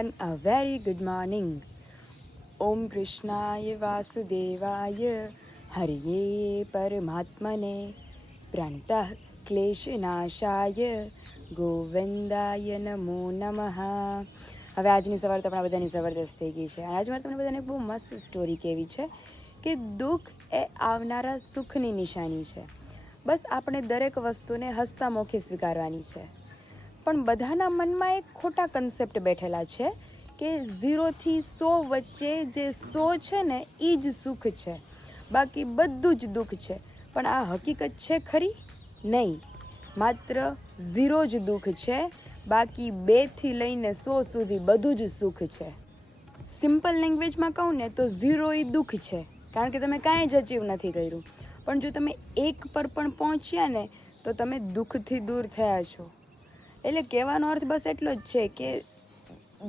everyone, a very good morning. Om Krishnaya Vasudevaya Hariye Paramatmane Pranitah Kleshanashaya Govindaya Namo Namaha. હવે આજની સવાર તો આપણા બધાની જબરદસ્ત થઈ ગઈ છે. આજ મારે તમને બધાને બહુ મસ્ત સ્ટોરી કહેવી છે કે દુઃખ એ આવનારા સુખની નિશાની છે. બસ આપણે દરેક વસ્તુને હસતા મોખે સ્વીકારવાની છે. પણ બધાના મનમાં એક ખોટા કન્સેપ્ટ બેઠેલા છે કે 0થી 100 વચ્ચે જે 100 છે ને એ જ સુખ છે, બાકી બધું જ દુઃખ છે. પણ આ હકીકત છે ખરી? નહીં, માત્ર 0 જ દુઃખ છે, બાકી 2થી લઈને 100 સુધી બધું જ સુખ છે. સિમ્પલ લેંગ્વેજમાં કહું ને તો 0 એ દુઃખ છે, કારણ કે તમે કાંઈ જ અચીવ નથી કર્યું. પણ જો તમે 1 પર પણ પહોંચ્યા ને તો તમે દુઃખથી દૂર થયા છો. એટલે કહેવાનો અર્થ બસ એટલો જ છે કે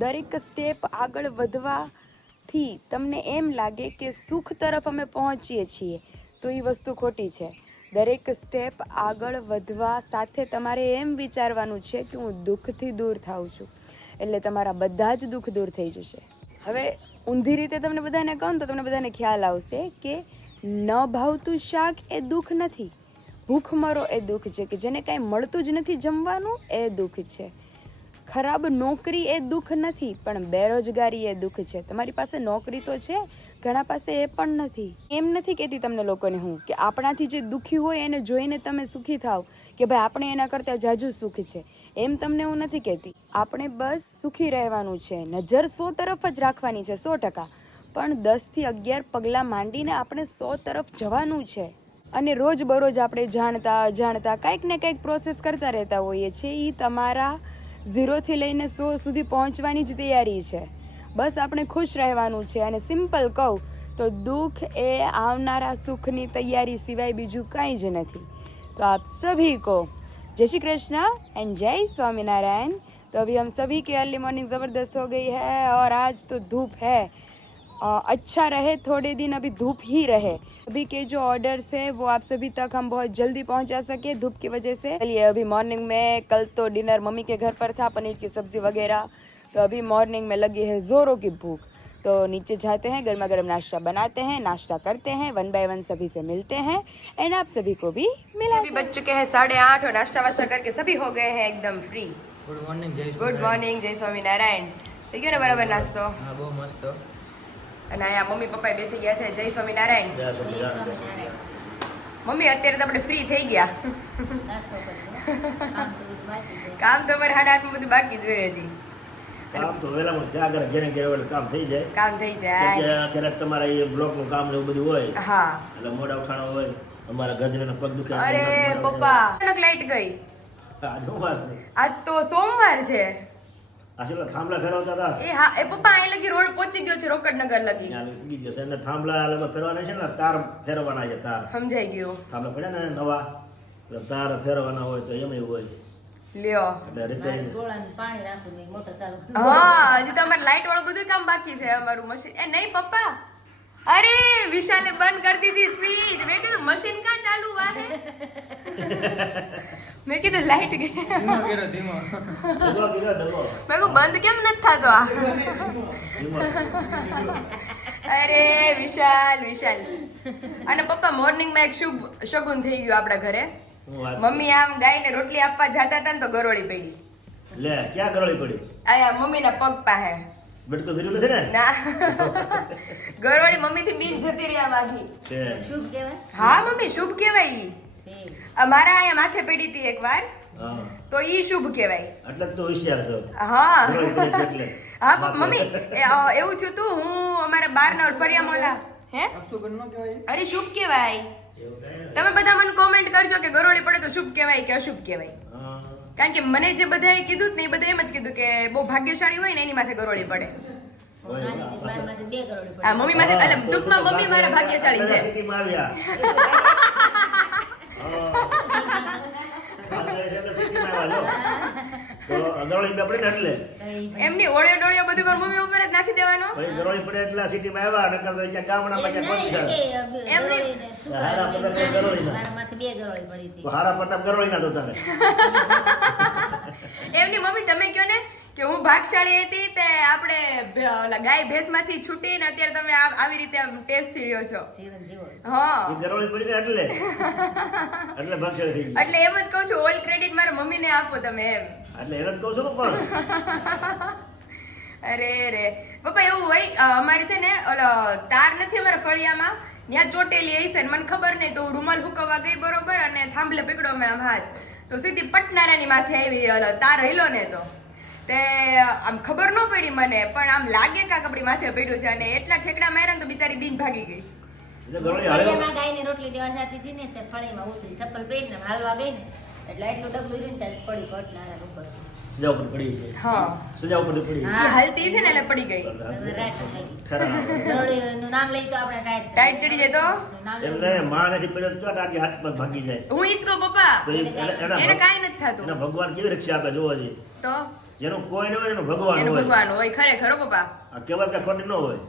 દરેક સ્ટેપ આગળ વધવાથી તમને એમ લાગે કે સુખ તરફ અમે પહોંચીએ છીએ, તો એ વસ્તુ ખોટી છે. દરેક સ્ટેપ આગળ વધવા સાથે તમારે એમ વિચારવાનું છે કે હું દુઃખથી દૂર થાઉં છું, એટલે તમારા બધા જ દુઃખ દૂર થઈ જશે. હવે ઊંધી રીતે તમને બધાને કહું તો તમને બધાને ખ્યાલ આવશે કે ન ભાવતું શાક એ દુઃખ નથી, ભૂખમરો એ દુઃખ છે, કે જેને કાંઈ મળતું જ નથી જમવાનું એ દુઃખ છે. ખરાબ નોકરી એ દુઃખ નથી, પણ બેરોજગારી એ દુઃખ છે. તમારી પાસે નોકરી તો છે, ઘણા પાસે એ પણ નથી. એમ નથી કહેતી તમને લોકોને હું કે આપણાથી જે દુઃખી હોય એને જોઈને તમે સુખી થાવ કે ભાઈ આપણે એના કરતાં જાજુ સુખ છે, એમ તમને હું નથી કહેતી. આપણે બસ સુખી રહેવાનું છે, નજર 100 તરફ જ રાખવાની છે, 100%. પણ 10થી 11 પગલાં માંડીને આપણે 100 તરફ જવાનું છે. અને રોજબરોજ આપણે જાણતા અજાણતા કંઈક ને કંઈક પ્રોસેસ કરતા રહેતા હોઈએ છીએ. એ તમારા 0થી લઈને 100 સુધી પહોંચવાની જ તૈયારી છે. બસ આપણે ખુશ રહેવાનું છે. અને સિમ્પલ કહું તો દુઃખ એ આવનારા સુખની તૈયારી સિવાય બીજું કંઈ જ નથી. तो आप सभी को जय श्री कृष्ण एंड जय स्वामीनारायण. तो अभी हम सभी की अर्ली मॉर्निंग ज़बरदस्त हो गई है और आज तो धूप है. अच्छा रहे थोड़े दिन अभी धूप ही रहे. अभी के जो ऑर्डर्स है वो आप सभी तक हम बहुत जल्दी पहुंचा सके धूप की वजह से. चलिए अभी मॉर्निंग में, कल तो डिनर मम्मी के घर पर था, पनीर की सब्जी वगैरह. तो अभी मॉर्निंग में लगी है ज़ोरों की भूख. तो नीचे जाते हैं, गर्मा गर्म नाश्ता बनाते हैं, नाश्ता करते हैं, 1 बाय 1 सभी से मिलते हैं एंड आप सभी को भी मिला. अभी बज चुके हैं 8:30 और नाश्ता वाश्ता करके सभी हो गए हैं एकदम फ्री. ગુડ મોર્નિંગ જય સ્વામિનારાયણ. થઈ ગયો ને બરાબર નાસ્તો? હા, બહુ મસ્ત. અને અહીંયા મમ્મી પપ્પા બેસી ગયા છે. જય સ્વામિનારાયણ. મમ્મી અત્યારે તો આપણે ફ્રી થઈ ગયા. કામ તો અમારે 8:30 બધું બાકી જ હોય હજી. કામ તો વેલામાં ચા કરે જેને કહેવાય કામ થઈ જાય. ક્યારેક તમારા એ બ્લોકનું કામ ને એવું બધું હોય. હા, એટલે મોડા ઉઠાણો હોય. અમારા ગજરેનો પગ દુખે. અરે પપ્પા લાઈટ ગઈ. આજ તો સોમવાર છે. આ છેલ્લા થાંભલા ફેરવતા હતા. એ હા, એ પપ્પા અહીં લગી રોડ પહોંચી ગયો છે, રોકડનગર લગી. ત્યાં લગી ગયો છે. અને થાંભલા લગભગ ફેરવાના છે ને, તાર ફેરવવાના છે. તાર સમજાઈ ગયું. થાંભલા પડ્યા ને નવા, એટલે તાર ફેરવવાના હોય તો એમ હોય. લ્યો, એટલે રિપેરિંગ. હા, હજી તો અમારે લાઈટ વાળું બધું કામ બાકી છે. અમારું મશીન એ નહીં પપ્પા. અરે વિશાલે બંધ કરી દીધી સ્વિચ. મેં કીધું મશીન ક્યાં ચાલુ વાહે? મેં કીધું લાઈટ ગઈ. મેં કીધું બંધ કેમ નથી થતો આ? અરે વિશાલ. અને પપ્પા મોર્નિંગમાં એક શુભ શગુન થઈ ગયું આપણા ઘરે. મમ્મી આમ ગાયને રોટલી આપવા જતા હતા ને તો ગરોળી પડી. લે, ક્યાં ગરોળી પડી? આયા મમ્મીના પગ પાસે. બેટકો ભીરું નથી ને? ના, ગરોળી મમ્મીથી બીન જતી રહ્યા વાગી. શુભ કહેવાય? હા મમ્મી, શુભ કહેવાય. અમારા અહીંયા માથે પડી હતી એકવાર, તો ઈ શુભ કહેવાય. એટલે તો હોશિયાર છો. હા ગરોળી પડી એટલે. હા મમ્મી, એવું થયું તું. હું અમારા બારના ફરિયામાં ઓલા હે અરે શુભ કહેવાય. તમે બધા મને કોમેન્ટ કરજો કે ગરોળી પડે તો શુભ કહેવાય કે અશુભ કહેવાય. કારણ કે મને જે બધાએ કીધું ને એ બધા એમ જ કીધું કે બહુ ભાગ્યશાળી હોય ને એની માથે ગરોળી પડે. હા, મમ્મી માથે, એટલે ટૂંકમાં મમ્મી મારા ભાગ્યશાળી છે. સિટીમાં આવ્યા. તો ગરોળી પડે ને એટલે એમની ઓળે ડોળિયો બધું મારી મમ્મી ઉપર જ નાખી દેવાનો. પછી ગરોળી પડે એટલે સિટીમાં આવ્યા. નકર તો ત્યાં ગામડામાં ક્યાં કોઈ હારા પ્રતાપ ગરોળી ના તો તને. એમની મમ્મી તમે કહો ને કે કે હું ભાગશાળી હતી તે આપણે ગાય ભેંસમાંથી છૂટીને અત્યારે તમે આવી રીતે ટેસ્ટ થઈ રહ્યો છો. જીવન જીવો છો. હા એ ગરોળી પડી ને એટલે ભાગશાળી થઈ ગઈ. એટલે એમ જ કહું છું ઓલ ક્રેડિટ મારા મમ્મીને આપો તમે એમ. એટલે એને જ કહું છું ને પણ અરે રે પપ્પા એવું હોય અમારે છે ને ઓલો તાર નથી અમારા ફળિયામાં ત્યાં ચોટેલી હશે ને મને ખબર નહીં તો હું રૂમાલ હુકવવા ગઈ બરોબર અને થાંભલે પકડ્યો મેં આમ હાથ તો સીધી પટનારાની માથે આવી ઓલો તાર હઈલો ને તો તે આમ ખબર ન પડી મને પણ આમ લાગે કાક આપણી માથે પડ્યું છે અને એટલા ઠેકડા માર્યા ને તો બિચારી બીન ભાગી ગઈ. એટલે ગરોળી હાલ્યો. ફળિયામાં ગાયને રોટલી દેવા જતી હતી ને તે ફળીમાં ઉતરી ચપ્પલ પહેરીને હાલવા ગઈ ને એટલે એટલું ડગલું રહ્યું ને ત્યાં પડી પટનારા ઉપર. સજા ઉપર પડી છે. હા સજા ઉપર પડી. હા. એ હાલતી છે ને એટલે પડી ગઈ. હવે રાત થઈ ગઈ. ખરા. ગરોળીનું નામ લઈ તો આપણે ટાઈટ ચડી જાય તો નામ એમને લઈ માં નથી પડ્યો તો આટલી હાથ પગ ભાગી જાય. હું ઈ જ કહું પપ્પા તો એને કાંઈ નથી થતું એના ભગવાન કેવી રક્ષા આપે જોવો છે. તો જેનું કોઈ ન હોય એનું ભગવાન એનું હોય. ભગવાન હોય ખરેખર હો પપ્પા. આ કહેવત કાંઈ ખોટી ન હોય.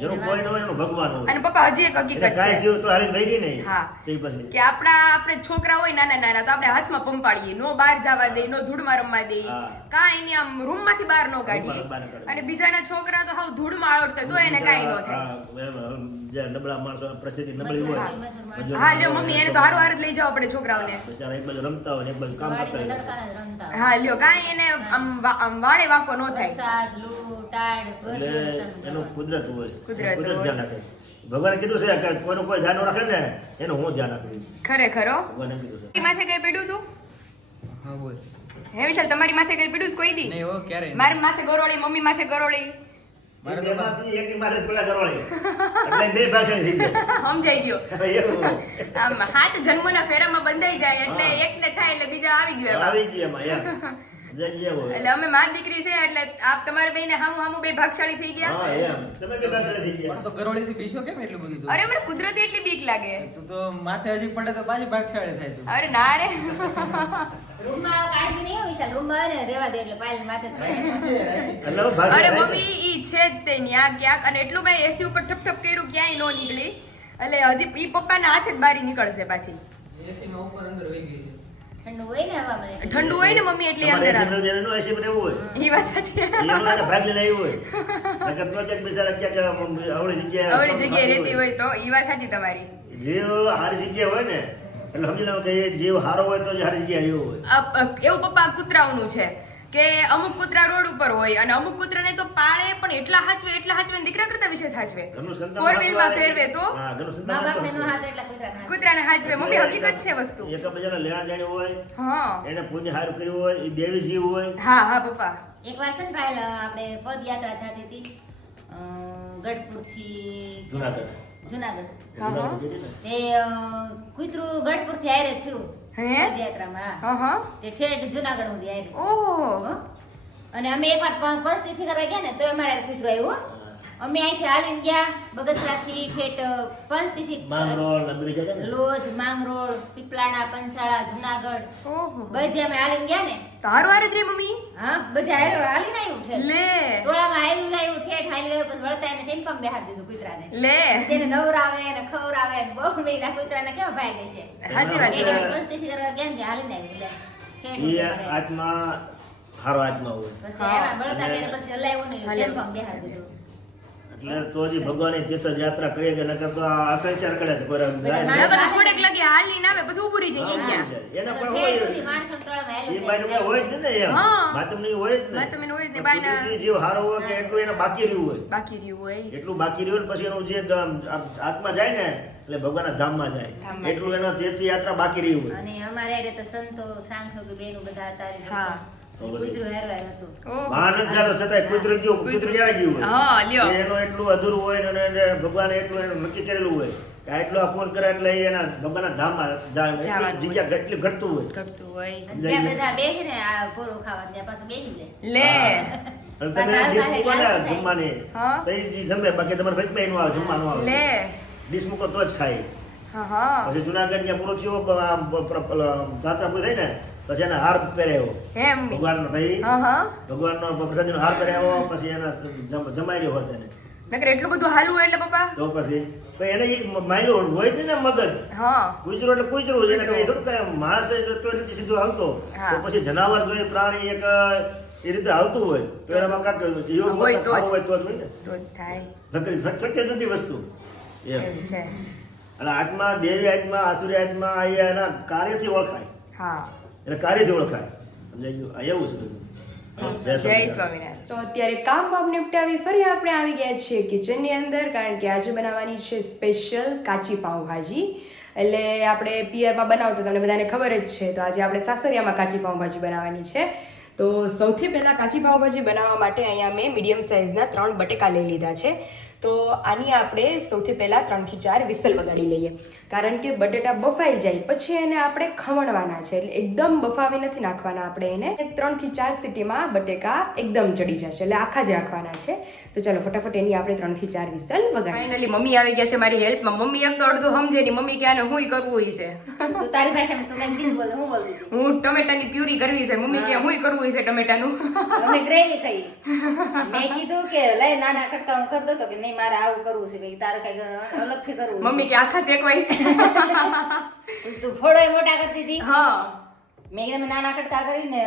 જેનું કોઈ ન હોય એનું ભગવાન હોય. અને પપ્પા હજી એક હકીકત એટલે કાંઈ છે જીવ તો હારીને વહી ગઈ નહીં. હા. તે પછી કે આપણે છોકરા હોય નાના નાના તો આપણે હાથમાં પંપાડીએ નો બહાર જવા દે નો ધૂળમાં રમવા દે હા. કાંઈ એની આમ રૂમમાંથી બહાર નો કાઢીએ બહાર ન કાઢીએ. અને બીજાના છોકરા તો હાવ ધૂળમાં આવડતા તો એને કાંઈ ન થાય. હા, એમ, જે નબળા માણસો પરિસ્થિતિ નબળી હોય મજૂર હા લ્યો મમ્મી એને તો હારું હારું જ લઈ જાવ આપણે છોકરાઓને. બિચારા એક બાજુ રમતા હોય ને એક બાજુ કામ કરતા વાડીમાં હોય. તડકાના જ રમતા હોય. હા લ્યો કાંઈ એને આમ વાળે વાંકો ન થાય. વરસાદ, લૂ, ટાઢ, બધું એટલે અસર એનું કુદરત હોય. કુદરત હોય. ધ્યાન રાખે. ભગવાને કીધું છે કે કોઈનું કોઈ ધ્યાન ન રાખે ને એનું હું ધ્યાન રાખું. ખરેખર હો. ભગવાને કીધું છે. તમારી માથે કઈ પડ્યું તું હા બોલ હે વિશાલ તમારી માથે કઈ પડ્યું છે કોઈ દી? નહીં હો ક્યારે મારી માથે ગરોળી મમ્મી માથે ગરોળી મારે તો બેમાંથી એકની માથે જ પડ્યા ગરોળી. એટલે બે ભાષાની થઈ સમજાઈ ગયો. જાય. એવું હોય. આમ હાથ જન્મના ફેરામાં બંધાઈ જાય એટલે હા. એકને થાય એટલે બીજા આવી ગયો એમાં. આવી ગયું એમાં યાર. જે હોય. એટલે અમે માર દીકરી છે એટલે આપ તમારે બેને હામું બે ભાગશાળી થઈ ગયા. હા એમ. તમે બે ભાષાની થઈ ગયા. પણ તો ગરોળીથી બીસો કેમ એટલું બધું તું? અરે મને કુદરતી એટલી બીક લાગે. તું તો માથે હજી પડે તો પાછી ભાગશાળી થાય તું. અરે ના રે રૂમમાં કાઢવી નહીં હોય વિશાલ. રૂમમાં આવે ને રહેવા દે એટલે પાયલ માથે જ પડે. એટલે હવે ભાષા અરે થાય ને. મમ્મી ઈ છે જ તે ન્યા ક્યાંક અને એટલું મેં એસી ઉપર ઠપ ઠપ કર્યું ક્યાંય નો નીકળી એટલે હજી ઈ પપ્પાના હાથે જ બારી નીકળશે પાછી. AC માં ઉપર અંદર વહી ગઈ છે. ઠંડુ હોય ને હવામાં એટલે. ઠંડુ હોય ને મમ્મી એટલે તમારે અંદર આવે. એસી માં એનું એસી માં રહેવું હોય. ઈ વાત સાચી. એનું એને ભાગ લઈને આવ્યું હોય. નકર તો ક્યાંક બિચારા ક્યાંક અવળી જગ્યાએ અવળી જગ્યાએ રહેતી હોય તો ઈ વાત સાચી તમારી. જીવ સારી જગ્યાએ હોય ને એટલે સમજી લો કે એ જીવ સારો હોય તો જ સારી જગ્યાએ રહ્યો હોય. એવું પપ્પા કૂતરાઓનું છે કે અમુક કૂતરા રોડ ઉપર હોય અને અમુક કૂતરાને તો પાળે પણ એટલા હાચવે ને દીકરા કરતા વિશેષ હાચવે. ઘરનું સંતાન ફોર વ્હીલ માં વાસવા ફેરવે તો હા, ઘરનું સંતાન મા બાપને નો વાસવા. હાથ એટલા કૂતરાને હાથ. કૂતરાને હાચવે. મમ્મી હકીકત છે વસ્તુ. એકબીજાને લેણા દેણી હોય હા એને પુણ્ય સારું કર્યું હોય એ દેવી જીવ હોય. હા હા પપ્પા. એક વાર છે ને ભાઈ આપણે પદયાત્રા જતી હતી ગઢપુરથી જુનાગઢ. જુનાગઢ. હા, હા. જુનાગઢ કીધી ને. તે કૂતરું ગઢપુરથી હારે થયું હે? પદયાત્રામાં. હા હા તે ઠેઠ જુનાગઢ સુધી હારે. ઓહો હો? અને અમે એકવાર પંચતીથી કરવા ગયા ને તો અમારે હારે કૂતરું આવ્યું હો. અમે અહીંથી હાલીને ગયા બગસરાથી ઠેઠ પંચતીથી માંગરોળ ને બધી જગ્યાએ ને. લોજ માંગરોળ પીપલાણા પંચાળા જુનાગઢ ઓહો બધે અમે હાલીને ગયા ને. તો હારું હારું જ રે મમ્મી. હા બધા હાલીને આવ્યું ઠેઠ. લે ટોળામાં હાલ્યું લાવ્યું ઠેઠ હાલ્યું લાવ્યું પછી વળતા એને ટેમ્પામાં બેહાડી દીધું કૂતરાને. લે તેને નવરાવે ને ખવરાવે ને બહુ મેલા કૂતરાને કેવા ભાઈ ગઈ છે. સાચી વાત છે. એને પંચતીથી કરવા ગયા ને ત્યાં હાલીને આવ્યું લે. ઠેઠ એ ઊંધે પડે. આત્મા સારો આત્મા હોય. પછી હા. એમાં બળતા તેને પછી હલાવ્યું ને હલાવ્યું. ટેમ્પામાં બેહાડી દીધું. એટલે તો હજી ભગવાને તીર્થ યાત્રા કરીએ કે નકર તો આ અસંચાર કરે છે કોઈ ગાય બધા નકર તો થોડેક લગી હાલીને આવે પછી ઊભું રહી જાય હા, ક્યાં. એને પણ ઠેઠ હોય સુધી માણસોના ટોળામાં એ હાલ્યું બાયનું કઈ હોય જ ને એમ હા. માતમની હોય જ ને માતમની હોય જ ને, બાયના- કુદરતી જીવ હારો હોય કે એટલું એને બાકી રહ્યું હોય બાકી રહ્યું હોય એટલું બાકી રહ્યું ને પછી એનું જે આત્મા જાય ને એટલે ભગવાનના ધામમાં જાય ધામમાં એટલું એનો તીર્થ યાત્રા બાકી રહ્યું હોય. અને અમારે હારે તો સંતો સાંખ્યો કે બેનું બધા હતા. હા. કૂતરું હારવાર હતું. ઓહો. મહાન જ જાતો છતાંય કૂતરું ગયું કૂતરું ક્યારે ગયું હોય હા લ્યો એનું એટલું અધૂરું હોય ને એને ભગવાને એટલું એનું નક્કી કરેલું હોય કે આટલો આ ફોન કરે એટલે એ એના ભગવાનના ધામમાં જાય જવાનું એટલી જગ્યા એટલી ઘટતું હોય ઘટતું હોય અને જ્યાં બધા બેસે ને આ કોરું ખાવા ત્યાં પાછું બેસી લે. લે અને તમે ડીશ મૂકો ને જમવાની હા. તો એ જી જમે બાકી તમારે ભેટમાં એનું આવે જમવાનું આવે લે ડીશ મૂકો તો જ ખાય હા હા પછી જુનાગઢ ત્યાં પૂરો થયો જાત્રા પૂરી થઈ ને પછી એને હાર પહેર્યો હે મમ્મી ભગવાનનો ભાઈ હા હા ભગવાનનો પ્રસાદીનો હાર પહેર્યો પછી એને જમાઈ રહ્યો હોત એને નકર એટલું બધું હાલવું એટલે પપ્પા તો પછી એને એ માયલું હોય જ ને મગજ હા કૂતરું એટલે કૂતરું એને કઈ થોડું કરે માણસ તો નથી સીધો હાલતો હા. તો પછી જનાવર જોઈએ પ્રાણી એક એ રીતે હાલતું હોય તો એનામાં કાંક એવું હોય તો જ. ખાવું હોય તો જ હોય ને તો જ થાય નકરી શક્ય જ નથી વસ્તુ એમ એમ છે અને આત્મા દેવી આત્મા આસુરી આત્મા અહીંયા એના કાર્યથી ઓળખાય હા એટલે કાર્યથી ઓળખાય સમજાઈ ગયું આ એવું છે બધું. જય જય સ્વામિનારાયણ. સ્વામિનારાયણ તો અત્યારે કામ બામ નિપટાવી ફરી આપણે આવી ગયા છીએ કિચનની અંદર કારણ કે આજે બનાવવાની છે સ્પેશિયલ કાચી પાઉંભાજી એટલે આપણે પિયરમાં બનાવતો તમને બધાને ખબર જ છે તો આજે આપણે સાસરિયામાં કાચી પાઉંભાજી બનાવવાની છે તો સૌથી પહેલાં કાચી પાઉંભાજી બનાવવા માટે અહીંયા મેં મીડિયમ સાઇઝના 3 બટેકા લઈ લીધા છે તો આની આપણે સૌથી પહેલાં 3 થી 4 વિસલ વગાડી લઈએ કારણ કે બટેટા બફાઈ જાય પછી એને આપણે ખમણવાના છે એટલે એકદમ બફાવી નથી નાખવાના આપણે એને 3 થી 4 સીટીમાં બટેકા એકદમ ચડી જશે એટલે આખા જ રાખવાના છે તો ચાલો ફટાફટ એની આપણે 3 થી 4 વિસલ વગાડી ફાઇનલી મમ્મી આવી ગયા છે મારી હેલ્પમાં મમ્મી એમ તો અડધું સમજે નહીં મમ્મી કે આને હું કરવું છે તું તારી ભાષામાં તું કંઈક બીજું બોલે, હું બોલતી હતી? હું ટમેટાની પ્યુરી કરવી છે મમ્મી કે હું કરવું છે ટમેટાનું અમે ગ્રેવી થઈ મેં કીધું કે લઈ નાના કરતા હું કરતો હતો કે નહીં મારે આવું કરવું છે ભાઈ તારે કઈક અલગથી કરવું છે. મમ્મી કે આખા શેકવાય છે તું ફોડો મોટા કરતી હતી હા મેં કીધું નાના કટકા કરીને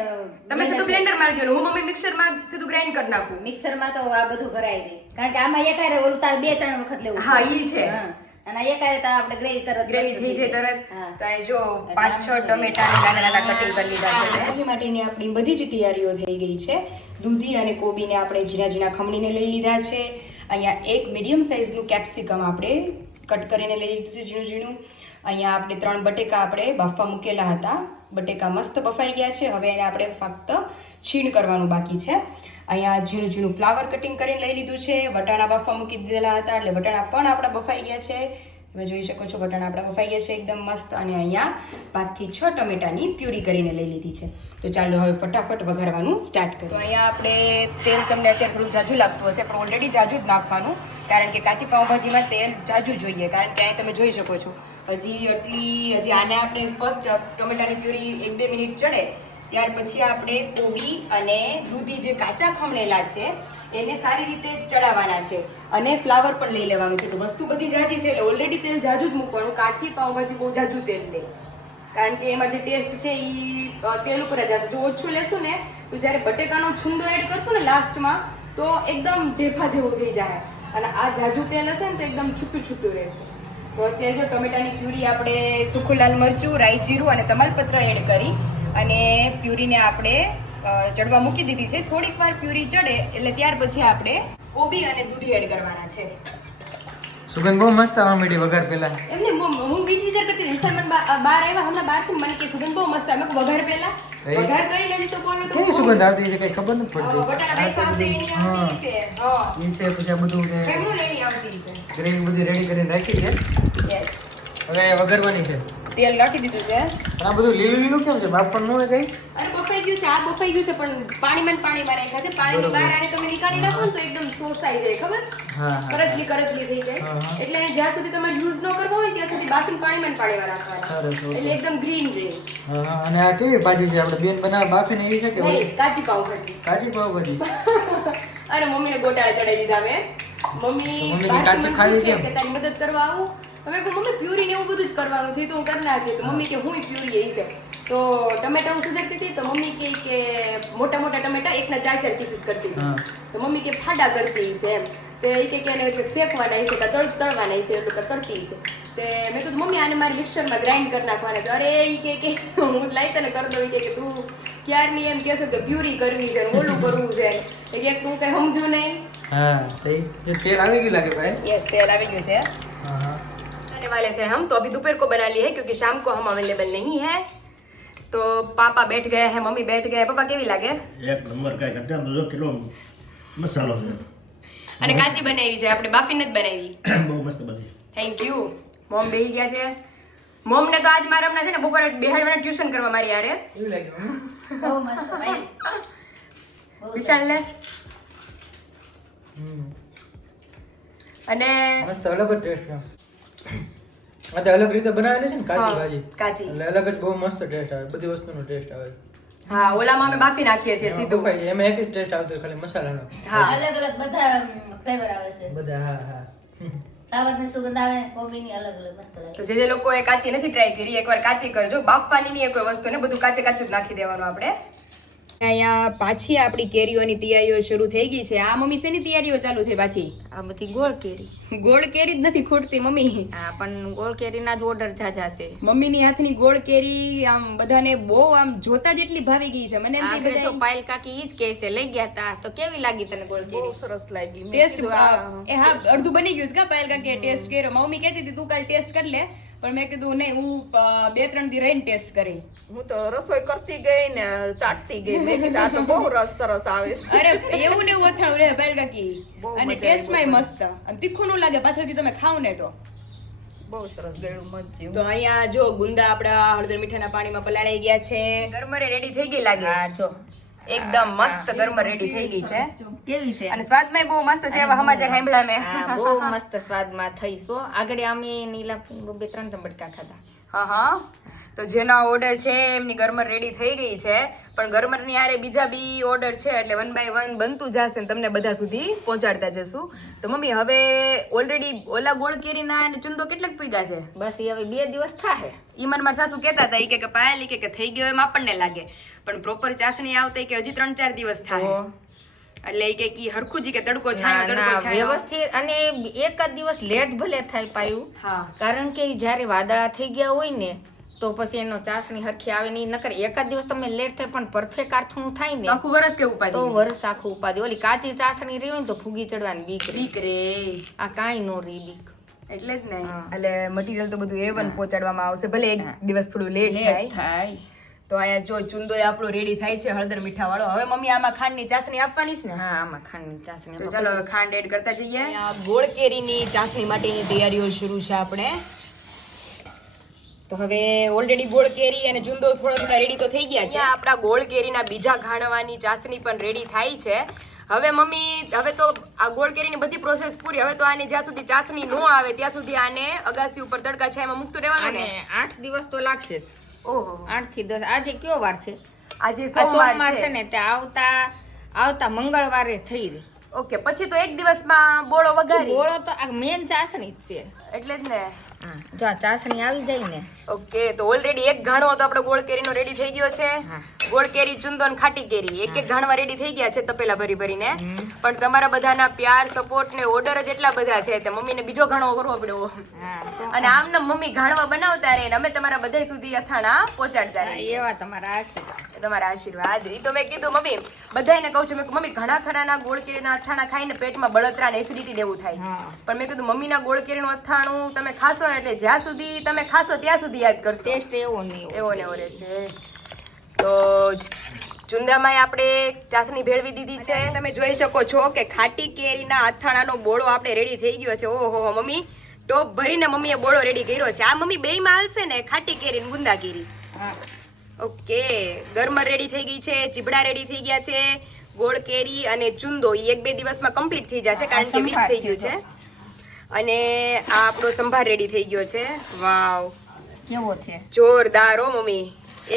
તમે સીધું બ્લેન્ડર મારી દો હું મમ્મી મિક્સરમાં સીધું ગ્રાઇન્ડ કરી નાખું મિક્સરમાં તો આ બધું ભરાઈ દે કારણ કે આમાં એકારે ઓલું તાર 2-3 વખત લેવું હા, ઈ છે. હા. અને આ એકારે તો આપણે ગ્રેવી તરત ગ્રેવી થઈ જાય તરત હા. તો અહીં જો 5-6 ટમેટા નાના નાના કટિંગ કરી લીધા છે ભાજી માટેની આપણી બધી જ તૈયારીઓ થઈ ગઈ છે દૂધી અને કોબીને આપણે ઝીણા ઝીણા ખમણીને લઈ લીધા છે અહીંયા એક મીડિયમ સાઇઝનું કેપ્સિકમ આપણે કટ કરીને લઈ લીધું છે ઝીણું ઝીણું અહીંયા આપણે 3 બટેકા આપણે બાફવા મૂકેલા હતા બટેકા મસ્ત બફાઈ ગયા છે હવે એને આપણે ફક્ત છીણ કરવાનું બાકી છે અહીંયા ઝીણું ઝીણું ફ્લાવર કટિંગ કરીને લઈ લીધું છે વટાણા બાફવા મૂકી દીધેલા હતા એટલે વટાણા પણ આપણા બફાઈ ગયા છે તમે જોઈ શકો છો વટાણા આપણા બફાઈ ગયા છે એકદમ મસ્ત અને અહીંયા 5 થી 6 ટમેટાની પ્યુરી કરીને લઈ લીધી છે તો ચાલો હવે ફટાફટ વઘારવાનું સ્ટાર્ટ કરીએ તો અહીંયા આપણે તેલ તમને અત્યારે થોડું જાજુ લાગતું હશે પણ ઓલરેડી જાજુ જ નાખવાનું કારણ કે કાચી પાઉંભાજીમાં તેલ જાજુ જોઈએ કારણ કે અહીં તમે જોઈ શકો છો હજી આને આપણે ફર્સ્ટ ટમેટાની પ્યુરી 1-2 મિનિટ ચડે ત્યાર પછી આપણે કોબી અને દૂધી જે કાચા ખમણેલા છે એને સારી રીતે ચડાવવાના છે અને ફ્લાવર પણ લઈ લેવાનું છે તો વસ્તુ બધી જાજી છે એટલે ઓલરેડી તેલ જાજુ જ મૂકવાનું કાચી પાઉંભાજી બહુ જાજુ તેલ લે કારણ કે એમાં જે ટેસ્ટ છે એ તેલ ઉપર જ આવશે જો ઓછું લેશું ને તો જ્યારે બટેકાનો છુંદો એડ કરશું ને લાસ્ટમાં તો એકદમ ઢેફા જેવું થઈ જાય અને આ જાજુ તેલ હશે ને તો એકદમ છૂટું છૂટું રહેશે તો અત્યારે જો ટમેટાની પ્યુરી આપણે સૂકું લાલ મરચું રાઈ જીરું અને તમાલપત્ર એડ કરી અને પ્યુરીને આપણે ચડવા મૂકી દીધી છે થોડીક વાર પ્યુરી ચડે એટલે ત્યાર પછી આપણે કોબી અને દૂધી એડ કરવાના છે સુગંધ બહુ મસ્ત આવવા માંડી વઘાર પહેલા એમને હું વિચાર કરતી હતી વિશાલ મને બહાર આવ્યા હમણાં બહારથી મને કે સુગંધ બહુ મસ્ત આવે વઘાર પહેલા વઘાર કરીને હજી તો બોલો તો કેવી સુગંધ આવતી છે કઈ ખબર નથી પડતી વટાણા બાફા હશે એની આવતી છે હા ઈ છે પછી આ બધું કેમનું રેડી આવતી છે ગ્રેવી બધી રેડી કરીને રાખી છે યસ હવે વઘારવાની છે તેલ નાખી દીધું છે પણ આ બધું લીલું લીલું કેમ છે બાફવાનું ન હોય કઈ અરે બફાઈ ગયું છે આ બફાઈ ગયું છે પણ પાણીમાં રાખ્યા છે પાણીની બહાર આને તમે નીકાળી નાખો ને તો એકદમ સોસાઈ જાય ખબર હા હા કરચલી થઈ જાય હા. એટલે એને જ્યાં સુધી તમારે યુઝ ન કરવો હોય ત્યાં સુધી બાફીને પાણીમાં રાખવાના સરસ, okay. એટલે એકદમ ગ્રીન ગ્રીન હા હા અને આ કેવી ભાજી છે આપણે બેન બનાવ બાફીને એવી છે કે ઓલી? કાચી પાઉંભાજી કાચી પાવભાજી અને મમ્મીને ગોટા ચડાવી દીધા મેં મમ્મી મમ્મીની બહારથી કાચી મને ખાવી પૂછે કેમ? કે તારી મદદ કરવા આવું હવે કહું મમ્મી પ્યુરી ને એવું બધું જ કરવાનું છે તો હું કરી નાખી તો મમ્મી કે હું પ્યુરી એ છે તો ટમેટા હું સુધારતી હતી તો મમ્મી કે મોટા મોટા ટમેટા એકના 4-4 પીસીસ કરતી હતી હા. તો મમ્મી કે ફાડા કરતી છે એમ તો એ કે એને શેકવાના છે કે તળવાના છે એટલું કે કરતી છે તે મેં કીધું મમ્મી આને મારે મિક્સરમાં ગ્રાઇન્ડ કરી નાખવાના છે અરે એ કે હું લાઈ તને કરી દઉં કે તું ક્યારની એમ કહેશો કે પ્યુરી કરવી છે ને ઓલું કરવું છે એ કે તું કઈ સમજુ નહીં હા તે તેલ આવી ગયું લાગે ભાઈ यस तेल आ गई है હા હા आने वाले थे हम तो अभी दोपहर को बना लिए हैं क्योंकि शाम को हम अवेलेबल नहीं है तो पापा बैठ गए हैं मम्मी बैठ गए पापा केवी लागे એક નંબર કાંઈ ઘટના બધો કેટલો મસાલો છે અને કાચી બનાવી છે આપણે બાફીને જ બનાવી બહુ મસ્ત બની થેન્ક યુ મોમ બેહી ગયા છે મોમ ને તો આજ મારે હમણાં છે ને બપોરે બેહાડવાના ટ્યુશન કરવા મારી યારે એવું લાગ્યું બહુ મસ્ત ભાઈ વિશાલ ને અને મસ્ત અલગ જ ટેસ્ટ છે આ તો અલગ રીતે બનાવેલી છે ને કાચી હા, ભાજી કાચી. એટલે અલગ જ બહુ મસ્ત ટેસ્ટ આવે બધી વસ્તુનો ટેસ્ટ આવે હા ઓલામાં અમે બાફી નાખીએ છીએ એમાં સીધું બફાઈ જાય. એમાં એક જ ટેસ્ટ આવતો હોય ખાલી મસાલાનો હા અલગ અલગ બધા ફ્લેવર આવે છે બધા હા હા ફ્લાવરની સુગંધ આવે કોબીની અલગ અલગ મસ્ત લાગે તો જે લોકોએ કાચી નથી ટ્રાય કરી એકવાર કાચી કરજો બાફવાની નહીં કોઈ વસ્તુ ને બધું કાચે કાચું જ નાખી દેવાનું આપણે અહીંયા પાછી આપણી કેરીઓની તૈયારીઓ શરૂ થઈ ગઈ છે. આ મમ્મી શેની તૈયારીઓ ચાલુ થઈ પાછી? આ બધી ગોળ કેરી. ગોળ કેરી જ નથી ખૂટતી મમ્મી. હા, પણ ગોળ કેરીના જ ઓર્ડર ઝાઝા છે. મમ્મીની હાથની ગોળ કેરી આમ બધાને બહુ આમ જોતા જ એટલી ભાવી ગઈ છે. મને એમ છે આગળ જો પાયલ કાકી ઈ જ કહે છે લઈ ગયા તા તો કેવી લાગી તને ગોળ કેરી? બહુ સરસ લાગી. ટેસ્ટ એ હા અડધું બની ગયું છે કા પાયલ કાકી ટેસ્ટ કર્યો. મમ્મી કહેતી હતી તું કાલ ટેસ્ટ કરી લે, પણ મેં કીધું નહીં, હું 2-3 દી રહીને ટેસ્ટ કરી. હું તો રસોઈ કરતી ગઈ ને ચાટતી ગઈ. મેં કીધું આ તો બહુ રસ સરસ આવે છે. અરે એવું ને એવું અથાણું રે પાયલ કાકી, અને ટેસ્ટમાંય મસ્ત, અને તીખું ન લાગે પાછળથી તમે ખાવ ને તો. બહુ સરસ ગળ્યું મરચી. તો અહીંયા જો ગુંદા આપડા હળદર મીઠાના પાણીમાં પલાળી ગયા છે. ગરમરે રેડી થઈ ગઈ લાગે. હા જો એકદમ મસ્ત ગરમર રેડી થઈ ગઈ છે. કેવી છે? અને સ્વાદમાં બહુ મસ્ત છે. એવા સમાચાર સાંભળ્યા મેં. હા, બહુ મસ્ત સ્વાદમાં થઈ છો. આગળ અમે નીલા 2-3 બટકા ખાધા. હા હા, તો જેના ઓર્ડર છે એમની ગરમર રેડી થઈ ગઈ છે, પણ ગરમરની હારે બીજા બી ઓર્ડર છે, એટલે 1 by 1 બનતું જશે ને તમને બધા સુધી પહોંચાડતા જશું. તો મમ્મી હવે ઓલરેડી ઓલા ગોળ કેરીના ચુંદો કેટલાક પીગા છે? બસ એ હવે 2 દિવસ થાહે. ઈ મને મારા સાસુ કહેતા હતા, ઈ કે પાયલ ઈ કે થઈ ગયો એમ આપણને લાગે, પણ પ્રોપર ચાસણી આવતા કે હજી 3-4 દિવસ થાય. એટલે ઈ કે હરખું જ કે તડકો છાયો તડકો છાયો વ્યવસ્થિત, અને એક જ દિવસ લેટ ભલે થાય પાયું, હા, કારણ કે જ્યારે વાદળા થઈ ગયા હોય ને તો પછી એનો ચાસણી હરખી આવે નહીં. નકર એક જ દિવસ તમે લેટ થાય પણ પરફેક્ટ આથું થાય ને આખું વરસ કેવું તો પાડી વરસ આખું ઉપાધિ. ઓલી કાચી ચાસણી રહી હોય ને તો ફૂગી ચડવાની બીક રહી. બીક રે. આ કાંઈ નો રહી બીક. એટલે જ ને, એટલે મટીરિયલ તો બધું A1 પહોંચાડવામાં આવશે, ભલે એક દિવસ થોડું લેટ થાય. તો અહીંયા જો ચુંદો આપણો રેડી થાય છે હળદર મીઠા વાળો. હવે મમ્મી આમાં ખાંડની ચાસણી આપવાની છે ને? હા, આમાં ખાંડની ચાસણી. તો ચાલો ખાંડ એડ કરતા જઈએ. ગોળ કેરીની ચાસણી માટેની તૈયારીઓ શરૂ છે આપણે. તો હવે ઓલરેડી ગોળ કેરી અને ચુંદો થોડા રેડી તો થઈ ગયા છે. આપણા ગોળ કેરીના બીજા ઘાણવાની ચાસણી પણ રેડી થાય છે. હવે મમ્મી, હવે તો આ ગોળ કેરીની બધી પ્રોસેસ પૂરી. હવે તો આની જ્યાં સુધી ચાસણી ન આવે ત્યાં સુધી આને અગાસી ઉપર તડકા છાયામાં મૂકતું રહેવાનું ને. અને 8 દિવસ તો લાગશે જ. ઓહો, 8 થી 10. આજે કયો વાર છે? આજે સોમવાર સોમવાર છે ને, તે આવતા મંગળવારે થઈ રહી. ઓકે, પછી તો એક દિવસમાં બોળો વઘારી. ગોળો તો આ મેન ચાસણી જ છે. એટલે જ ને. હા, જો આ ચાસણી આવી જાય ને. ઓકે, તો ઓલરેડી એક ઘાણો તો આપણો ગોળ કેરીનો રેડી થઈ ગયો છે. હા. ગોળ કેરી, ચુંદો અને ખાટી કેરી એક ઘાણવા રેડી થઈ ગયા છે તપેલા ભરી ભરીને. પણ તમારા બધાના પ્યાર, સપોર્ટ ને ઓર્ડર જ એટલા બધા છે તે મમ્મીને બીજો ઘાણો કરવો પડ્યો. હા, તો અને આમને મમ્મી ઘાણવા બનાવતા રહે ને અમે તમારા બધા સુધી અથાણા પહોંચાડતા રહે. એવા તમારા આશીર્વાદ. તમારા આશીર્વાદ. એ તો મેં કીધું મમ્મી, બધાને કહું છું, મેં કીધું, મમ્મી ઘણા ખરાના ગોળ કેરીના અથાણા ખાઈને પેટમાં બળતરા ને એસિડિટી જેવું થાય. હા. પણ મેં કીધું મમ્મીના ગોળ કેરીનું અથાણું તમે ખાશો ને એટલે જ્યાં સુધી તમે ખાશો ત્યાં સુધી યાદ કરશો. ટેસ્ટ એવો નહીં એવો ને એવો રહેશે. તો ચુંદામાં આપણે ચાસણી ભેળવી દીધી છે. તમે જોઈ શકો છો કે ખાટી કેરીના અથાણાનો બોળો આપણે રેડી થઈ ગયો છે. ઓહો મમ્મી, ટોપ ભરીને મમ્મીએ બોળો રેડી કર્યો છે. આ મમ્મી બેયમાં હાલશે ને, ખાટી કેરી ને ગુંદા કેરી. ઓકે, ગરમર રેડી થઈ ગઈ છે, ચીબડા રેડી થઈ ગયા છે, ગોળ કેરી અને ચુંદો ઈ 1-2 દિવસમાં કમ્પ્લીટ થઈ જશે કારણ કે મિક્સ થઈ ગયું છે. અને આ આપણો સંભાર રેડી થઈ ગયો છે. વાવ, કેવો છે? જોરદાર હો મમ્મી,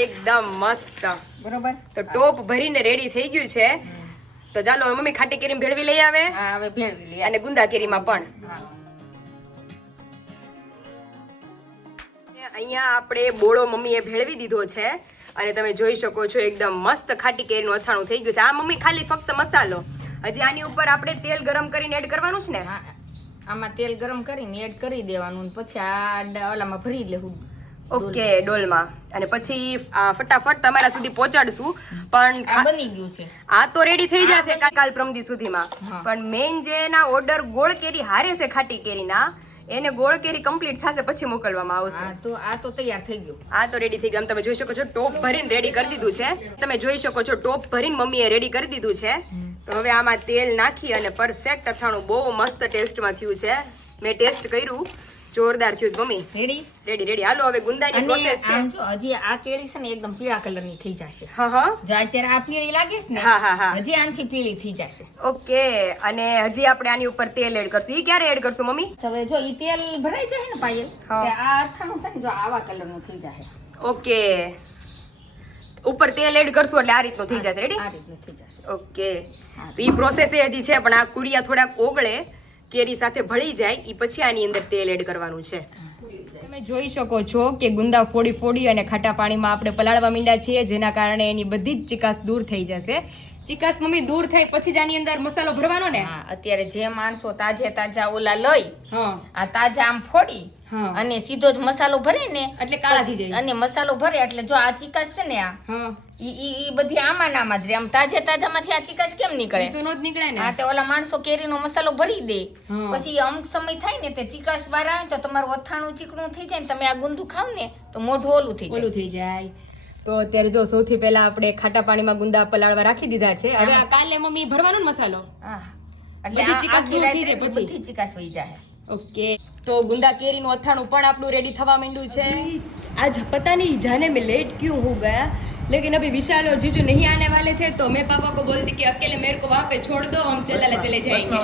એકદમ મસ્ત. બરોબર. તો ટોપ ભરીને રેડી થઈ ગયું છે. તો ચાલો મમ્મી ખાટી કેરી ભેળવી લઈ આવે. હા, હવે ભેળવી લે. અને ગુંદા કેરીમાં પણ. હા. અહીંયા આપણે બોળો મમ્મીએ ભેળવી દીધો છે અને તમે જોઈ શકો છો એકદમ મસ્ત ખાટી કેરીનું અથાણું થઈ ગયું છે. આ મમ્મી ખાલી ફક્ત મસાલો, હજી આની ઉપર આપણે તેલ ગરમ કરીને એડ કરવાનું છે ને. હા, આમાં તેલ ગરમ કરીને એડ કરી દેવાનું ને પછી આ ઓલામાં ભરી લેવું. ઓકે, ડોલમાં. અને પછી ફટાફટ તમારા સુધી પહોંચાડશું. પણ આ બની ગયું છે. આ તો રેડી થઈ જશે કાલ પ્રમદી સુધીમાં. પણ મેઇન જે એના ઓર્ડર ગોળ કેરી હારે છે ખાટી કેરીના, એને ગોળ કેરી કમ્પ્લીટ થશે પછી મોકલવામાં આવશે. હા, તો આ તો તૈયાર થઈ ગયું. આ તો રેડી થઈ ગયું. તમે જોઈ શકો છો ટોપ ભરીને રેડી કરી દીધું છે. તમે જોઈ શકો છો ટોપ ભરીને મમ્મીએ રેડી કરી દીધું છે. તો હવે આમાં તેલ નાખી અને પરફેક્ટ અથાણું બહુ મસ્ત ટેસ્ટમાં થયું છે. મેં ટેસ્ટ કર્યું, જોરદાર થયું મમ્મી. Ready ready. હાલો હવે ગુંદાની પ્રોસેસ છે. આમ જો હજી આ કેરી છે ને એકદમ પીળા કલરની થઈ જશે. હા. જો અત્યારે આ પીળી લાગે છે ને, હા. હજી આનથી પીળી થઈ જશે. ઓકે, અને હજી આપણે આની ઉપર તેલ એડ કરશું. ઈ ક્યારે એડ કરશું મમ્મી? હવે જો ઈ તેલ ભરાઈ જાય ને પાયલ, કે આ અથાણું છે ને જો આવા કલરનું થઈ જશે. ઓકે, ઉપર તેલ એડ કરશું એટલે આ રીતનું થઈ જશે. રેડી? આ રીતનું થઈ જશે. ઓકે, તો ઈ પ્રોસેસ હજી છે, પણ આ કુરિયા થોડાક ઓગળે, કેરી સાથે ભળી જાય ઈ પછી આની અંદર તેલ એડ કરવાનું છે. તમે જોઈ શકો છો કે ગુંદા ફોડી અને ખાટા પાણીમાં આપણે પલાળવા માંડ્યા છીએ, જેના કારણે એની બધી જ ચિકાસ દૂર થઈ જશે. ચિકાસ મમ્મી દૂર થઈ પછી જ આની અંદર મસાલો ભરવાનો ને? અત્યારે જે માણસો તાજા ઓલા લઈ આ તાજા આમ ફોડી અને સીધો જ મસાલો ભરે ને એટલે કાળા થઈ જાય. અને મસાલો ભરે એટલે જો આ ચિકાસ છે ને આ ઈ બધી આમાં જ રે. આમ તાજામાંથી આ ચિકાસ કેમ નીકળે? તો નો જ નીકળે ને. હા, તે ઓલા માણસો કેરીનો મસાલો ભરી દે, પછી અમુક સમય થાય ને તે ચિકાસ બહાર આવે તો તમારું અથાણું ચીકણું થઈ જાય ને તમે આ ગુંદુ ખાવ ને તો મોઢું ઓલું થઈ જાય. તો અત્યારે જો સૌથી પહેલા આપણે ખાટા પાણીમાં ગુંદા પલાળવા રાખી દીધા છે. હવે કાલે મમ્મી ભરવાનો ને મસાલો. એટલે બધી ચિકાસ દૂર થઈ જાય પછી બધી ચિકાસ વહી જાય. ओके, तो गुंदा केरीનું અથાણું પણ આપણું રેડી થવા માંડ્યું છે. आज पता नहीं जाने में लेट क्यों हो गया, लेकिन अभी विशाल और जीजू नहीं आने वाले थे तो मैं पापा को बोलती कि अकेले मेरे को वहाँ पे छोड़ दो, हम चले जाएंगे.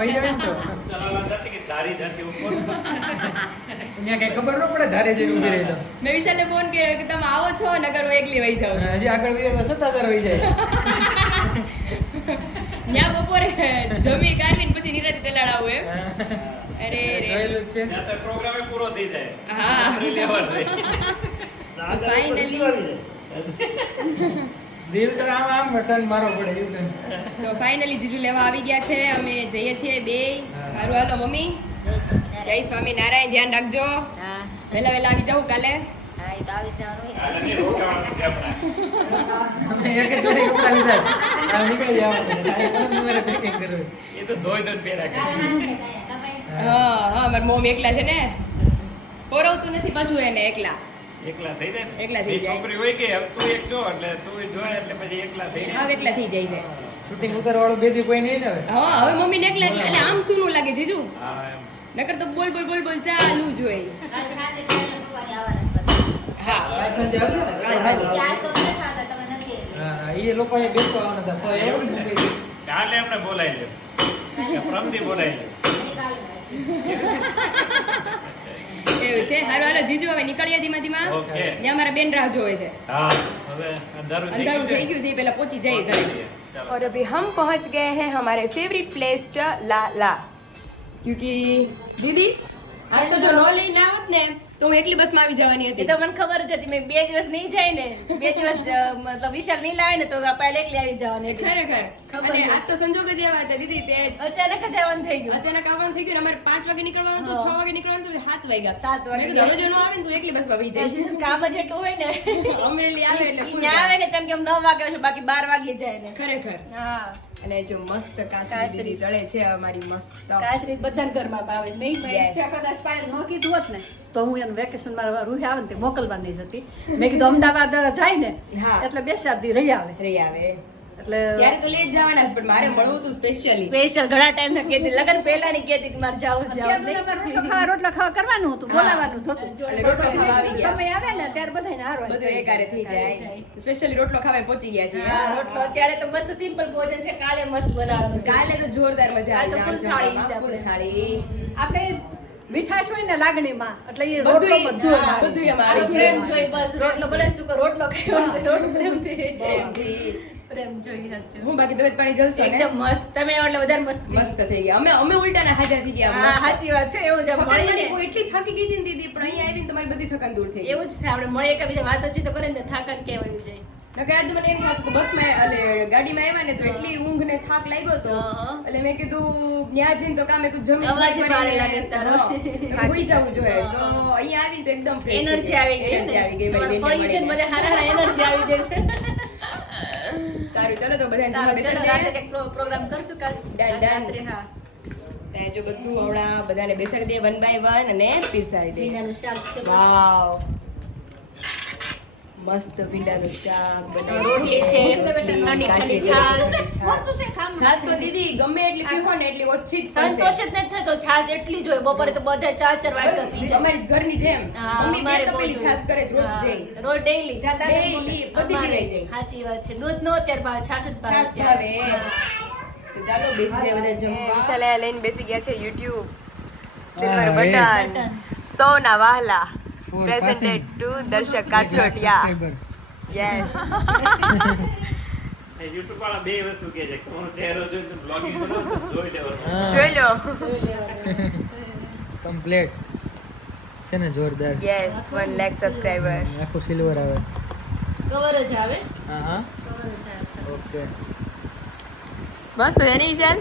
કઈ ખબર ન પડે ધારે જઈને ઊભી રહી તો. મેં વિશાલને ફોન કર્યો કે તમે આવો છો, નગર હું એકલી વહી જાઉં છું. હજી આગળ વહી જાય 17 વહી જાય. ત્યાં બપોરે જમી કાઢીને પછી નિરાતે ચલાડાવું એમ. અરે જોયેલું જ છે. પ્રોગ્રામ પૂરો થઈ જાય. હા, ફાઇનલી દિલ તો આમ બટન મારો પડે એવું છે. તો ફાઇનલી જીજુ લેવા આવી ગયા છે. અમે જઈએ છીએ બે. સારું હાલો મમ્મી. જય સ્વામિનારાયણ. ધ્યાન રાખજો. વહેલા આવી જાઉં કાલે. અમે એક જ જોડી કપડા લીધા આ નીકળી જવાનું મારે પેકિંગ કરવું. એ તો ધોઈ પહેરા કરે. હા મારા મોમ એકલા છે ને, પોરવતું નથી પાછું એને એકલા થઈ જાય ને. એકલા થઈ જાય. છોકરી હોય કે તું એક જો એટલે તું જોય એટલે પછી એકલા થઈ જાય. હા એકલા થઈ જાય છે. શૂટિંગ ઉતારવાળો બે દી કોઈ નહીં ને હવે. હા હવે મમ્મી ને એકલા એટલે આમ સુનું લાગે જીજુ, હા એમ. નકર તો બોલ ચાલુ જ હોય. હા આ સાંજે આવશે ને. કાલ સાંજે. હા એ લોકો એ બેસવા આવવાના હતા તો એવું ને મુંબઈ. કાલે આપણે બોલાવી લે. પ્રમદી બોલાવી લે. એવું છે. હારું હાલો જીજુ હવે નીકળીએ ધીમા. ઓકે. ને અમારા બેન રાહ જોવે છે. હા હવે અંધારું अंधारू થઈ ગયું છે, એ પહેલા પહોંચી જાય ઘરે. ચાલો. और अभी हम पहुंच गए हैं हमारे फेवरेट प्लेस ला, क्योंकि दीदी आज तो जो नो लेने आवत ने तो હું એકલી બસમાં આવી જવાની એ હતી. તો મને ખબર જ હતી. મેં 2 દિવસ નહીં જાય ને, 2 દિવસ મતલબ વિશાલ નહીં લાવે ને તો પહેલે એકલી આવી જવાની હતી. ખરેખર. અને આજ તો સંજોગ જ એવા હતા દીદી, તે અચાનક જ આવવાનું થઈ ગયું. અચાનક આવવાનું થઈ ગયું ને. અમારે 5 વાગે નીકળવાનું હતું, 6 વાગે નીકળવાનું હતું, 7 વાગ્યા. 7 વાગે. મેં કીધું હવે જો નો આવે ને તું એકલી બસમાં આવી જાય. જીજુનું કામ જ એટલું હોય ને, અમરેલી આવે એટલે ઈ full ન્યા આવે ને તેમ કે 9 વાગે આવશે, બાકી 12 વાગે જાય ને. ખરેખર. હા, અને જો મસ્ત કાચરી દીદી તળે છે અમારી મસ્ત. કાચરી બધાને ઘરમાં ભાવે નહીં. Yes. કદાચ પાયલ ન કીધું હોત ને તો હું એને વેકેશનમાં રૂહે આવે ને તે મોકલવા નહીં જતી. મેં કીધું અમદાવાદ જાય ને હા. એટલે 2-4 દી રહી આવે રહી આવે એટલે ત્યારે તો લઈ જ જવાના જ, પણ મારે મળવું હતું સ્પેશિયલી. સ્પેશિયલ ઘણા ટાઈમ થી કહેતી, લગન પહેલા ની કહેતી કે મારે જાવું જ જાવું નહીં. રોટલા ખાવા કરવાનું હતું, બોલાવાનું જ હતું. એટલે રોટલો ખાવા આવી ગયા. સમય આવે ને ત્યારે બધાને હારો બધું એકારે થઈ જાય. સ્પેશિયલી રોટલો ખાવા પહોંચી ગયા છીએ. હા, રોટલો અત્યારે તો મસ્ત સિમ્પલ ભોજન છે, કાલે મસ્ત બનાવવાનું છે. કાલે તો જોરદાર મજા આવી. કાલે તો full થાળી છે ફૂલ આપણે. થાળી. આપણે મીઠાશ હોય ને લાગણીમાં એટલે એ બધું રોટલો બધું હા, બધું એમાં આ આવી પ્રેમ ગયું. જોઈ બસ. રોટલો ભલે શું કરો, રોટલો ખાયો ને રોટલો પ્રેમથી. પ્રેમથી. પ્રેમ જોઈ સાચું. હું બાકી તબિયત પાણી જલસો ને? એકદમ મસ્ત. તમે એટલે વધારે મસ્ત. મસ્ત થઈ ગયા. અમે ઉલટાના હાજર થઈ ગયા. હા, મસ્ત. સાચી વાત છે. એવું જ આમ થકાન મળીને. મને એટલી થાકી ગઈ હતી ને દીદી, પણ અહીંયા આવીને તમારી બધી થકાન દૂર થઈ ગઈ. એવું જ છે. આપણે મળીએ કે બીજા વાતચીત કરે ને તો થાકાન કહેવાયું છે. નકર આજે મને એમ થતું કે બસમાં એટલે ગાડીમાં આવ્યા ને તો એટલી ઊંઘ ને થાક લાગ્યો હતો. એટલે મેં કીધું ન્યા જઈને તો કામે કીધું જમી અવાજ થોડી ભારે કરીને, લાગે તારો. હા, એટલે હોઈ જવું જોઈએ. તો અહીંયા આવીને તો એકદમ fresh થઈ એનર્જી ગઈ. આવી ગઈ. Energy આવી ગઈ મારી તમારા બેનને ફળી છે ને મળીને. બધે હારા એનર્જી આવી જશે. સારું ચલો તો બધાને જમવા ચાલો, બેસી ચલો, જઈએ. રાત્રે કંઈક પ્રોગ્રામ કરશું કાલ. Done, done. રાત્રે, હા. ત્યાં જો બધું હમણાં બધાને બેસાડી દે 1 by 1 અને પીરસાવી દે. ભીંડાનું શાક છે. વાવ મસ્ત ભીંડાનું શાક બને રોટલી છે. ઠંડી ઠંડી છાશ. છાશ તો દીદી ગમે એટલી પીવો ને એટલી ઓછી જ સંતોષ થશે. જ નથી થતો. છાશ એટલી જ હોય. બપોરે તો બધા 4-4 વાટકા પી જાય. અમારી ઘરની જેમ હા, મમ્મી બે અમારે બહુ તપેલી જોઈએ. છાશ કરે છે રોજ હા, જઈ રોજ ડેઈલી. ડેઈલી બધી પીવાઈ જાય. સાચી વાત છે. દૂધ નો અત્યારે ભાવે, છાશ જ ભાવે. છાશ ભાવે. તો ચાલો બેસી જાય બધા જમવા. વિશાલે લઈને બેસી ગયા છે YouTube સિલ્વર બટન. સૌના વહાલા For presented passing. to દર્શક કાથરોટિયા. Subscriber. યસ એ YouTube વાળા બે વસ્તુ કહે છે. તમારો ચહેરો જોઈને તો બ્લોગિંગ કરો તો જોઈ લેવાનું. હા, જોઈ લો complete. છે ને જોરદાર યસ 1 લાખ સબસ્ક્રાઇબર. આખું સિલ્વર આવે કવર જ આવે હા હા કવર જ આવે ઓકે મસ્ત છે ને ઈશાન?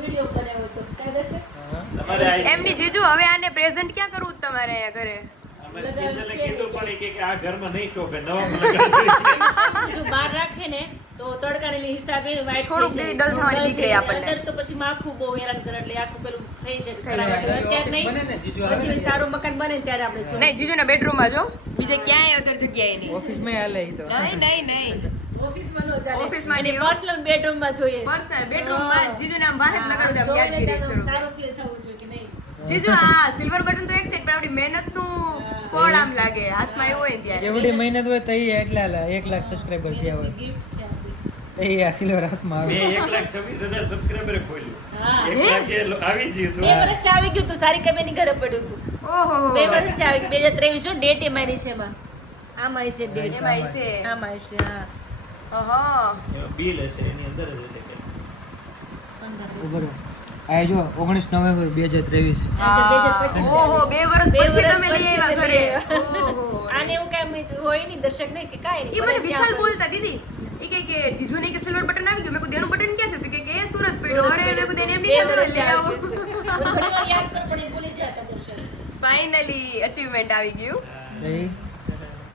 વિડીયો બનાવ્યો હતો ત્યાં દર્શક તમારે આ એમની જીજુ હવે આને પ્રેઝન્ટ ક્યાં કરવું તમારે અહીંયા ઘરે? અમે જીજાને કીધું પણ એ કે આ ઘરમાં નહીં શોભે નવામાં લગાડજો. જો બહાર રાખે ને તો તડકાને હિસાબે white થોડુંક થઈ દીદી જાય. ડલ થવાની ડલ બીક થઈ રહે જાય. આપણને. અંદર તો પછી માખું બહુ હેરાન કરે એટલે આખું પેલું થઈ જાય થઈ ખરાબ જાય. લાગે. અત્યારે બને ને, જીજુ આવે નહીં ને પછી સારું મકાન બને ને ત્યારે આપણે જોઈએ. નહીં, જીજુના બેડરૂમમાં જો, બીજે ક્યાંય અધર જગ્યાએ નહીં. ઓફિસમાં હાલે ઈ તો નહીં. ઓફિસમાં નો ચાલે. ઓફિસમાં એને નહીં. પર્સનલ બેડરૂમમાં જોઈએ. પર્સનલ બેડરૂમમાં જીજુને આમ બહાર લગાડવું છે, આમ યાદગીરી toilet સ્વરૂપ. સારું feel થવું જોઈએ કે નહીં. જીજુ આ સિલ્વર બટન તો એક સાઈડ, પણ આપણી મહેનતનું ફળ આમ લાગે હાથમાં એવું હોય ને ત્યારે. એવડી મહેનત હોય તો એ એટલા 1 લાખ સબસ્ક્રાઇબર થયા હોય gift છે આપણી. તો એ આ સિલ્વર હાથમાં મેં આવે 1,26,000 સબસ્ક્રાઇબરે ખોલ્યું. હા. 1 લાખ એ આવી ગયું બે હતું. વર્ષથી આવી ગયું તું સારી કમેની ઘરે પડ્યું તું. ઓહો 2 વર્ષથી આવી ગયું. 2023 જો ડેટ એમાંની છે એમાં. આમાં છે ડેટ. એમાં છે. આમાં છે હા. ઓહો એમાં બિલ હશે એની અંદર જ હશે કંઈક. 15 ઉપર આ જો 19 નવેમ્બર 2023 ઓહો 2 વર્ષ બે પછી વર્ષ તમે લઈ પછી આવ્યા તમે ઘરે. લઈ આવ્યા. ઓહો આને એવું કાંઈ હોય નહીં દર્શક નહીં કે કાંઈ નહીં. એ મને પણ વિશાલ ત્યાં બોલતા દીદી એ કે જીજુ ને કે સિલ્વર બટન આવી ગયું. મેં કીધું એનું બટન ક્યાં છે? તો કે એ સુરત પડ્યો. અરે મેં કીધું એને એમ નહીં ખબર લઈ આવો. ઘણી વાર યાદ કરું પણ એ ભૂલી જતા દર્શક. ફાઇનલી અચીવમેન્ટ આવી ગયું. એ